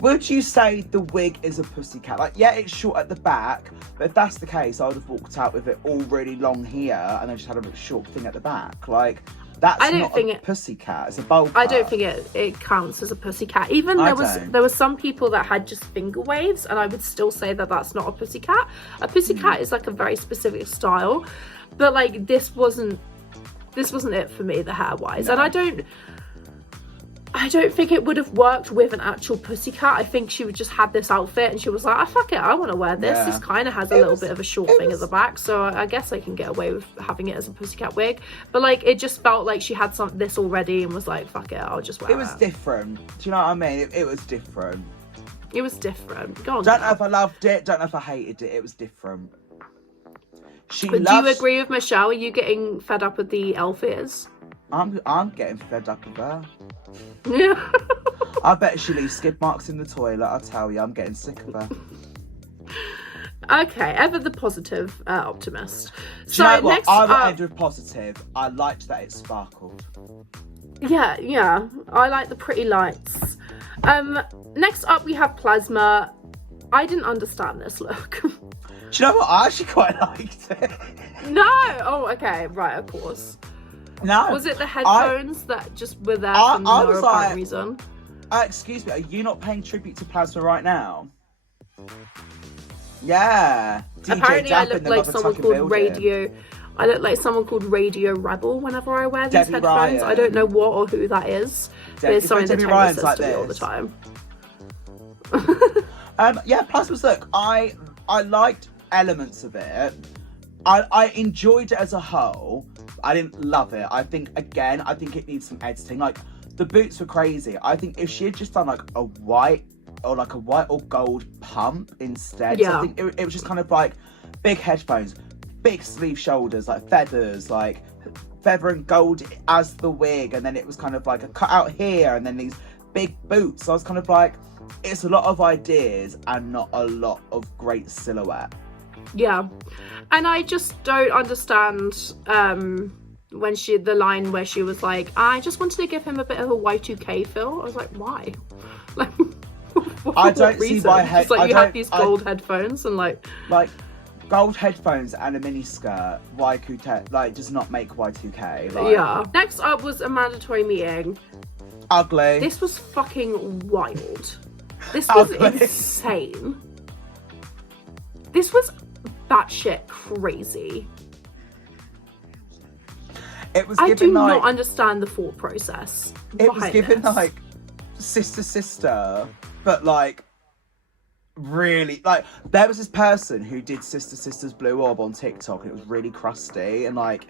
would you say the wig is a pussycat? Like, yeah, it's short at the back, but if that's the case, I would have walked out with it all really long here and then just had a short thing at the back. Like, that's not a pussycat, it's a bowl cut. I don't think it counts as a pussycat. Even there was some people that had just finger waves, and I would still say that that's not a pussycat. A pussycat is like a very specific style, but like this wasn't it for me, the hair wise. No. And I don't think it would have worked with an actual pussycat. I think she would just had this outfit and she was like, fuck it, I want to wear this. Yeah. This kind of has a little bit of a short thing at the back, so I guess I can get away with having it as a pussycat wig. But like, it just felt like she had this already and was like, fuck it, I'll just wear it. It was different. Do you know what I mean? It was different. It was different. Go on. Don't know if I loved it, don't know if I hated it. It was different. Do you agree with Michelle? Are you getting fed up with the elf ears? I'm getting fed up with her. Yeah. I bet she leaves skid marks in the toilet. I tell you, I'm getting sick of her. Okay, ever the positive optimist. Do you know what? I will end with positive. I liked that it sparkled. Yeah. I like the pretty lights. Next up, we have Plasma. I didn't understand this look. Do you know what? I actually quite liked it. No! Oh, okay. Right, of course. No. Was it the headphones that just were there for no apparent reason? Excuse me, are you not paying tribute to Plasma right now? Yeah. Apparently I look like someone called Radio. I look like someone called Radio Rebel whenever I wear these headphones. Ryan. I don't know what or who that is. But it's something that Tayris says to me all the time. Yeah, Plasma's look. I liked elements of it. I enjoyed it as a whole. I didn't love it. I think it needs some editing. Like, the boots were crazy. I think if she had just done like a white or gold pump instead. Yeah. So I think it was just kind of like big headphones, big sleeve shoulders, like feathers, like feather and gold as the wig. And then it was kind of like a cutout here and then these big boots. So I was kind of like, it's a lot of ideas and not a lot of great silhouette. Yeah, and I just don't understand when the line where she was like, I just wanted to give him a bit of a Y2K feel. I was like, why? Like, I don't see why. It's like you have these gold headphones and like gold headphones and a mini skirt. Y2K like does not make Y2K. Like, yeah. Next up was a mandatory meeting. Ugly. This was fucking wild. This was insane. This was batshit crazy. It was. I do not understand the thought process. It was given like sister, but like really like there was this person who did Sister's blue orb on TikTok and it was really crusty and like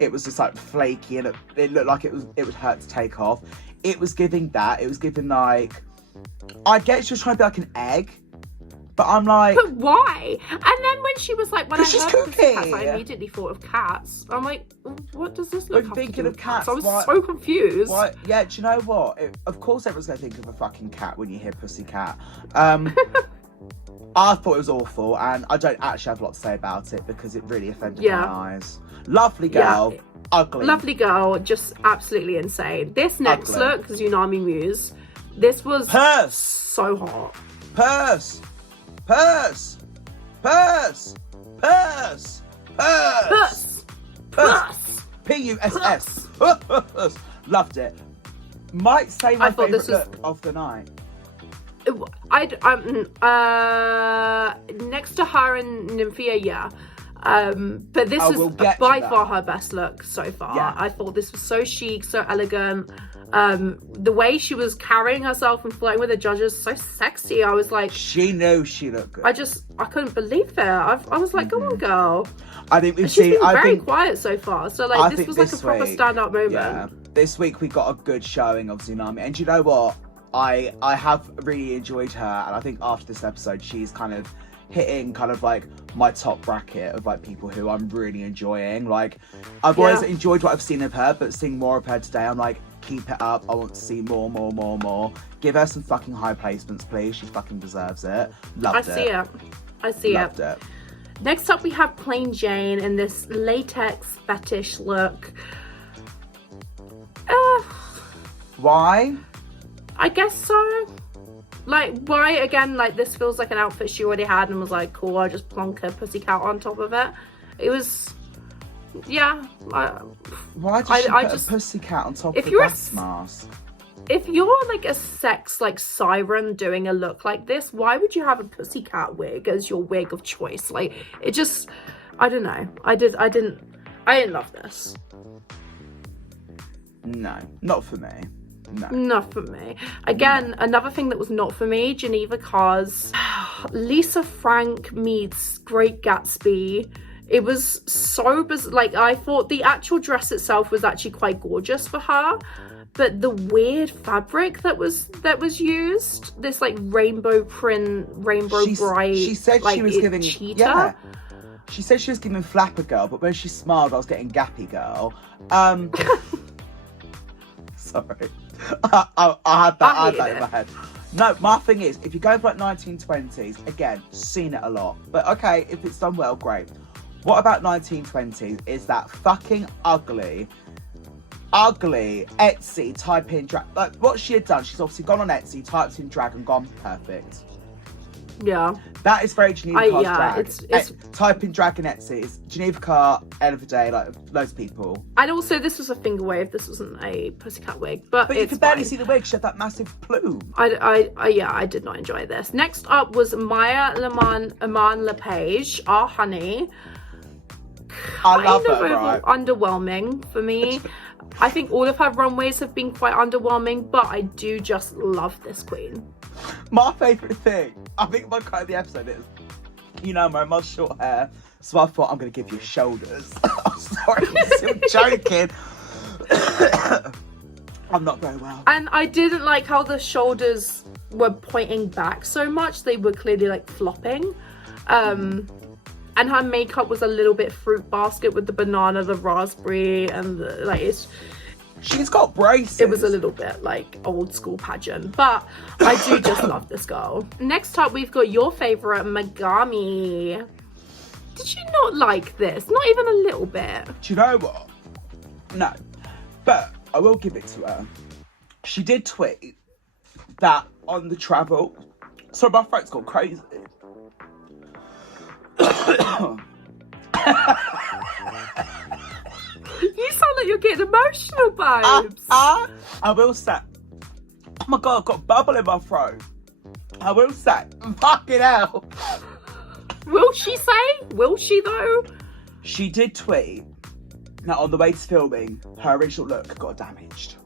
it was just like flaky and it looked like it would hurt to take off. It was giving that. It was giving like, I get she was trying to be like an egg. But I'm like... But why? And then when she was like, when I heard of cats, I immediately thought of cats. I'm like, what does this look like? Thinking of cats. I was so confused. Why? Yeah, do you know what? Of course everyone's going to think of a fucking cat when you hear pussycat. I thought it was awful, and I don't actually have a lot to say about it because it really offended my eyes. Lovely girl. Yeah. Ugly. Lovely girl, just absolutely insane. This next look, Tsunami Muse, this was so hot. Purse! P-U-S-S. Loved it. Might say my favourite look of the night. Next to her and Nymphia, yeah. But this is by far her best look so far. Yeah. I thought this was so chic, so elegant. The way she was carrying herself and flirting with the judges, so sexy. I was like, she knew she looked good. I couldn't believe it. I was like, go on, girl. I think she's been very quiet so far. So like, this was like a proper standout moment. Yeah. This week we got a good showing of Tsunami, and you know what? I have really enjoyed her, and I think after this episode, she's kind of hitting kind of like my top bracket of like people who I'm really enjoying. Like, I've always enjoyed what I've seen of her, but seeing more of her today, I'm like, keep it up. I want to see more. Give her some fucking high placements, please. She fucking deserves it. Loved it. I see it. Loved it. Next up, we have Plain Jane in this latex fetish look. Why? I guess so. Like, why, again, like, this feels like an outfit she already had and was like, cool, I'll just plonk a pussycat on top of it. It was, yeah. Why did she put a pussycat on top of the gas mask? If you're, like, a sex, like, siren doing a look like this, why would you have a pussycat wig as your wig of choice? Like, it just, I don't know. I didn't love this. No, not for me. No. Not for me. Again, another thing that was not for me, Geneva Carr's Lisa Frank meets Great Gatsby. It was so bizarre. Like, I thought the actual dress itself was actually quite gorgeous for her, but the weird fabric that was used, this like rainbow print, bright. She said like, she was giving cheetah. Yeah. She said she was giving Flapper Girl, but when she smiled, I was getting Gappy Girl. Sorry. I had that in my head. No, my thing is, if you go for like 1920s, again, seen it a lot. But okay, if it's done well, great. What about 1920s is that fucking ugly Etsy type in drag. Like, what she had done, she's obviously gone on Etsy, typed in drag and gone perfect. Yeah. That is very Geneva Carr's drag. It's type in drag and Etsy. It's Geneva Carr, end of the day, like loads of people. And also, this was a finger wave. This wasn't a pussycat wig, but you could barely see the wig. She had that massive plume. I did not enjoy this. Next up was Maya Aman Lepage, our honey. I love her, right? Underwhelming for me. I think all of her runways have been quite underwhelming, but I do just love this queen. My favourite thing, I think my quote of the episode is, you know, my mum's short hair, so I thought I'm going to give you shoulders. I'm sorry, I'm still joking. I'm not very well. And I didn't like how the shoulders were pointing back so much. They were clearly like flopping. And her makeup was a little bit fruit basket with the banana, the raspberry, and the, like, she's got braces. It was a little bit like old school pageant, but I do just love this girl. Next up, we've got your favorite, Megami. Did you not like this? Not even a little bit. Do you know what? No, but I will give it to her. She did tweet that on the travel. So my throat's gone crazy. You sound like you're getting emotional, babes. I will say, oh my god, I've got a bubble in my throat. I will say, fucking hell. Will she say? Will she though? She did tweet that on the way to filming, her original look got damaged.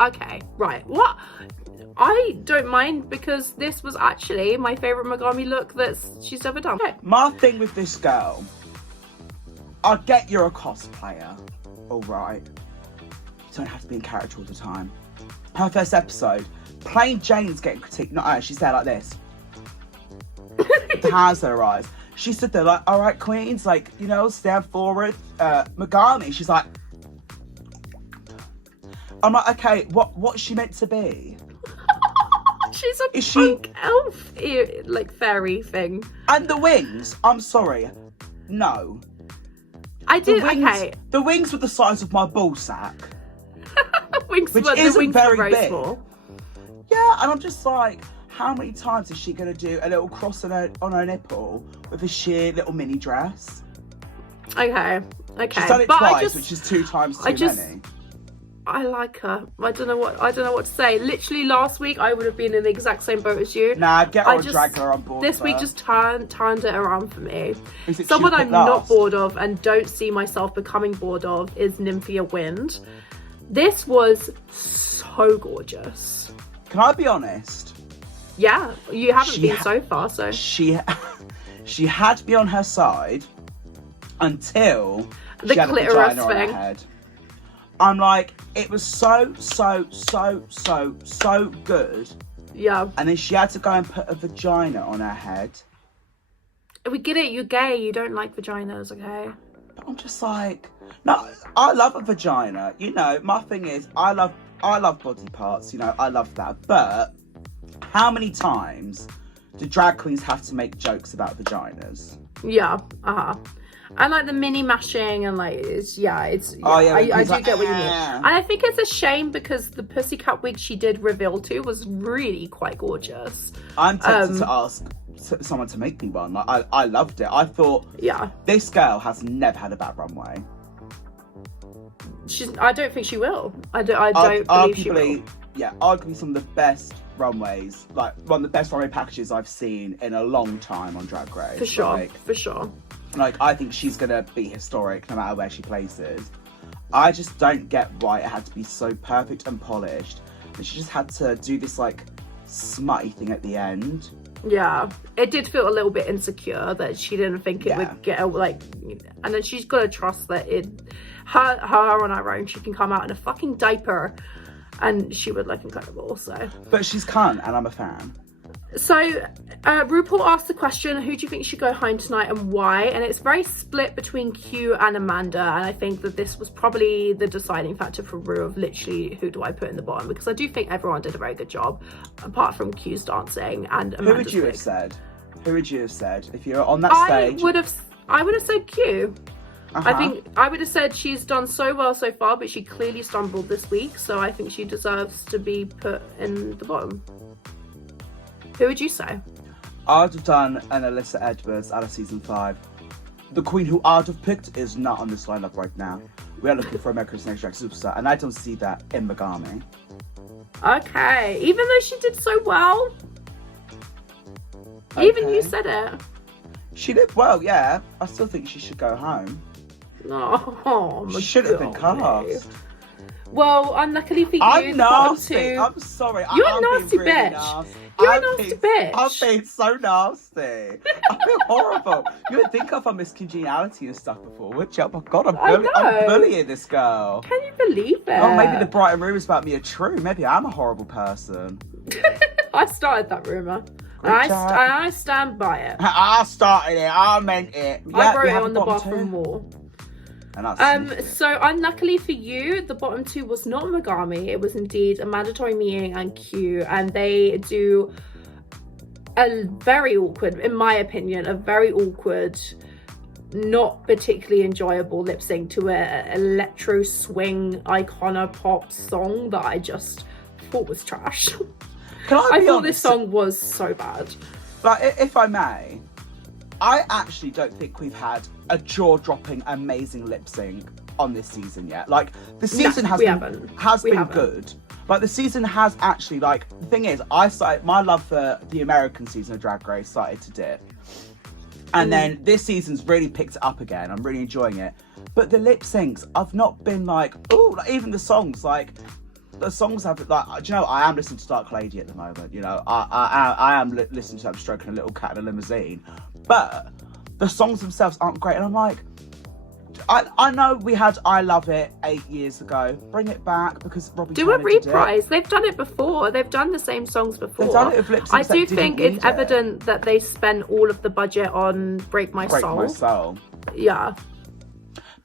Okay, right. What? I don't mind because this was actually my favourite Megami look that she's ever done. Okay. My thing with this girl, I get you're a cosplayer, alright. You don't have to be in character all the time. Her first episode, plain Jane's getting critiqued, not her, she's there like this. Hands in her eyes. She stood there like, alright queens, like, you know, stand forward. Megami, she's like, I'm like, okay, what's she meant to be? She's a punk elf, like, fairy thing. And the wings, I'm sorry, no. I did, okay. The wings were the size of my ball sack. Which isn't very big. Small. Yeah, and I'm just like, how many times is she going to do a little cross on her nipple with a sheer little mini dress? Okay. She's done it twice, which is 2 times too many. I like her. I don't know what to say. Literally last week I would have been in the exact same boat as you. Nah, get her and drag her on board. This week just turned it around for me. Someone I'm not bored of and don't see myself becoming bored of is Nymphia Wind. This was so gorgeous. Can I be honest? Yeah, you haven't been so far, so. She had me on her side until the she had clitoris a vagina thing. on her head. I'm like, it was so good. Yeah. And then she had to go and put a vagina on her head. We get it, you're gay, you don't like vaginas, okay? But I'm just like, no, I love a vagina. You know, my thing is, I love body parts, you know, I love that. But how many times do drag queens have to make jokes about vaginas? Yeah, I like the mini mashing and like I do get what you mean. And I think it's a shame because the pussycat wig she did reveal to was really quite gorgeous. I'm tempted to ask someone to make me one. Like, I loved it. I thought this girl has never had a bad runway. I don't think she will. I don't believe she will. Yeah, arguably some of the best runways, like one of the best runway packages I've seen in a long time on Drag Race. For sure. Like, I think she's gonna be historic no matter where she places. I just don't get why it had to be so perfect and polished. And she just had to do this like smutty thing at the end. Yeah, it did feel a little bit insecure that she didn't think it would get like, and then she's got to trust that her on her own, she can come out in a fucking diaper and she would look incredible. So, but she's cunt and I'm a fan. So RuPaul asked the question, who do you think should go home tonight and why? And it's very split between Q and Amanda, and I think that this was probably the deciding factor for Ru of literally who do I put in the bottom, because I do think everyone did a very good job apart from Q's dancing and Amanda's Who would you have said? Who would you have said if you were on that stage? I would have said Q. I think I would have said she's done so well so far, but she clearly stumbled this week, so I think she deserves to be put in the bottom. Who would you say? I'd have done an Alyssa Edwards out of season 5. The queen who I'd have picked is not on this lineup right now. We are looking for America's Next Drag Superstar, and I don't see that in Megami. Okay, even though she did so well. Okay. Even you said it. She did well, yeah. I still think she should go home. Oh, she should have been cast. Well, unluckily for you, I'm nasty. I'm sorry. You're a nasty bitch. You're a nasty bitch. I'm being so nasty. I feel horrible. You would think I've Miss Congeniality and stuff before, would you? Oh my god, I'm bullying this girl. Can you believe it? Oh, maybe the Brighton rumours about me are true. Maybe I'm a horrible person. I started that rumour. I stand by it. I started it. I meant it. I wrote it on the bathroom wall. So unluckily for you, the bottom 2 was not Megami. It was indeed Amanda Toy-Meeing and Q, and they do a very awkward, in my opinion, a very awkward, not particularly enjoyable lip sync to a electro swing icona pop song that I just thought was trash. I thought this song was so bad. But if I may, I actually don't think we've had a jaw-dropping, amazing lip sync on this season yet. Like, the season has been good. Like, the season has actually, like, the thing is, my love for the American season of Drag Race started to dip. And then this season's really picked it up again. I'm really enjoying it. But the lip syncs, I've not been like, oh, like, even the songs, like, the songs have, like, do you know, I am listening to Dark Lady at the moment, you know, I am listening to I'm Stroking a Little Cat in a Limousine, but the songs themselves aren't great, and I'm like, I know we had I Love It 8 years ago, bring it back, because Robbie do a reprise. They've done it before, they've done the same songs before. They've done it with lip syncs. I do think it's evident that they spent all of the budget on Break My Soul. Yeah.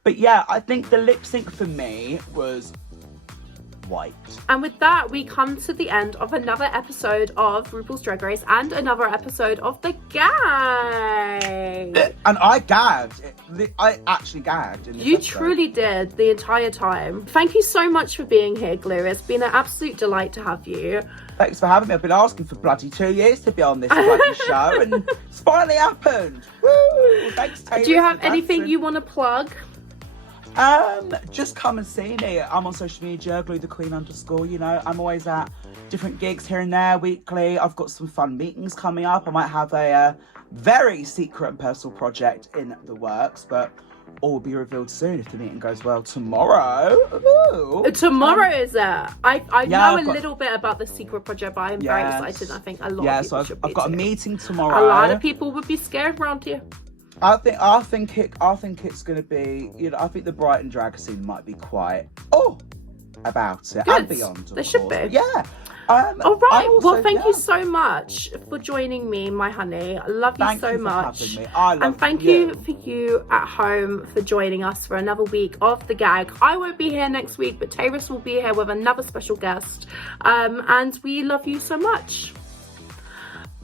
But yeah, I think the lip sync for me was white. And with that, we come to the end of another episode of RuPaul's Drag Race and another episode of The Gag. And I gagged. I actually gagged. In this episode. Truly did the entire time. Thank you so much for being here, GLEW. It's been an absolute delight to have you. Thanks for having me. I've been asking for bloody 2 years to be on this bloody show, and it's finally happened. Woo! Thanks, Tayris. Do you have anything you want to plug? Just come and see me. I'm on social media, GLEW the Queen _. You know, I'm always at different gigs here and there weekly. I've got some fun meetings coming up. I might have a very secret and personal project in the works, but all will be revealed soon if the meeting goes well tomorrow. Ooh. Tomorrow is it? I know a little bit about the secret project, but I'm very excited. I think a lot of people should be. I've got a meeting tomorrow. A lot of people would be scared around here. I think it's gonna be, you know, I think the Brighton drag scene might be quite about it. Good. And beyond. They should be. Yeah. All right. Well, thank you so much for joining me, my honey. I love you so much. Thank you for having me. And thank you for you at home for joining us for another week of The Gag. I won't be here next week, but Tayris will be here with another special guest. And we love you so much.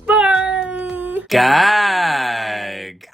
Bye. Gag.